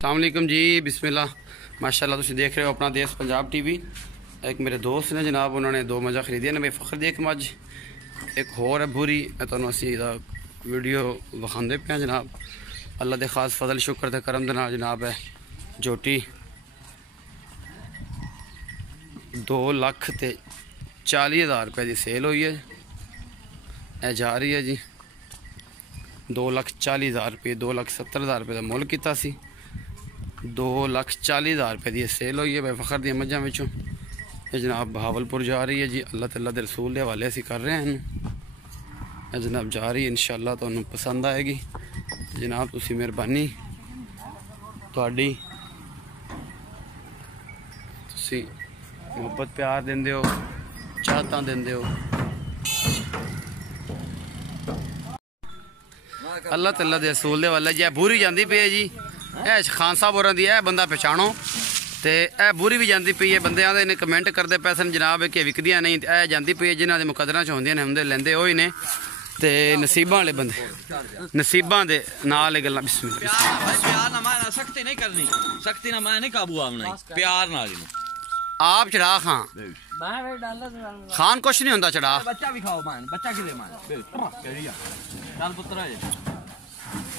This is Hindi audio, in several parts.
अस्सलाम वालेकुम जी, बिस्मिल्लाह। माशाल्लाह तुम देख रहे हो अपना देश पंजाब टीवी। एक मेरे दोस्त ने जनाब उन्होंने दो मजा खरीदिया ने, फखर दी एक मज, एक होर है बुरी। मैं तुहानू असी वीडियो विखाते पे जनाब। अल्लाह के खास फजल शुक्र ते करम दे नाल जनाब है झोटी 2,40,000 रुपये की सेल हुई है। यह जा रही है जी 2,40,000 रुपये, 2,70,000 रुपये का मुल किया सी। 2,40,000 रुपये की सेल हुई है बेफखर दी मझां विचों। ये जनाब बहावलपुर जा रही है जी। अल्लाह तआला दे रसूल के हवाले असी कर रहे हैं। ये जनाब जा रही है, इंशाअल्लाह तुहानू पसंद आएगी जनाब। तुसी मेहरबानी तुहाडी, तुसी मुहब्बत प्यार देंदे हो, चाहतां देंदे हो। अल्लाह तआला दे रसूल दे हवाले जी बुरी जाती पई है जी। खान साहब होरां दी है बंदा पहचानो। तो यह बुरी भी जाती पई है। बंदे आते ने कमेंट करते पैसे जनाब कि विकदियाँ नहीं। यह जाती पई है जिन्हों के मुकदर च होंदियां ने उन्हें लेंदे वही ने। तो नसीबां वाले बंदे नसीबां दे नाल गल्लां। प्यार ना मारना, सख्ती नहीं करनी, सख्ती ना मैं नहीं काबू आना, प्यार ना आप चढ़ा खान खान कुछ नहीं होंदा चढ़ा। बच्चा भी खाओ मान, बच्चा किले मान चल पुत्र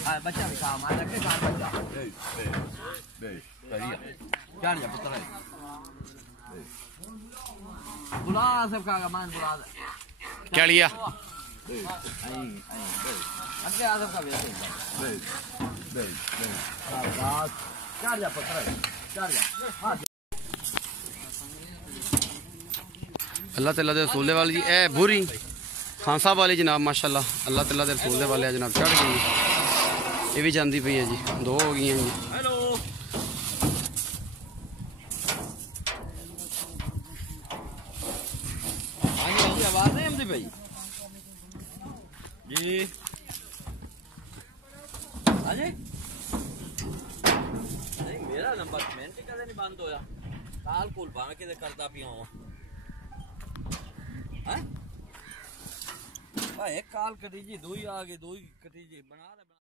बच्चा भी खा मान रखे खान बच्चा चढ़ जा पुत्र बुला सब खागा मान बुला चढ़िया अगे आ सब का चढ़ जा पुत्र चढ़ जा। अल्लाह तआला दे रसूल वाली जी। ए बुरी खान साहब वाली जनाब माशाल्लाह अल्लाह तआला दे रसूल वाले जनाब चढ़ गई। ये भी जाती पई है जी, दो हो गई जी। हेलो आवाज नहीं आती भाई जी। अजय नहीं मेरा नंबर मैंने कदे नहीं बंद होया। काल कोल भावे के करदा पिया हूं एक काल कटी जी, दो ही आ गई, दो ही कटी जी बना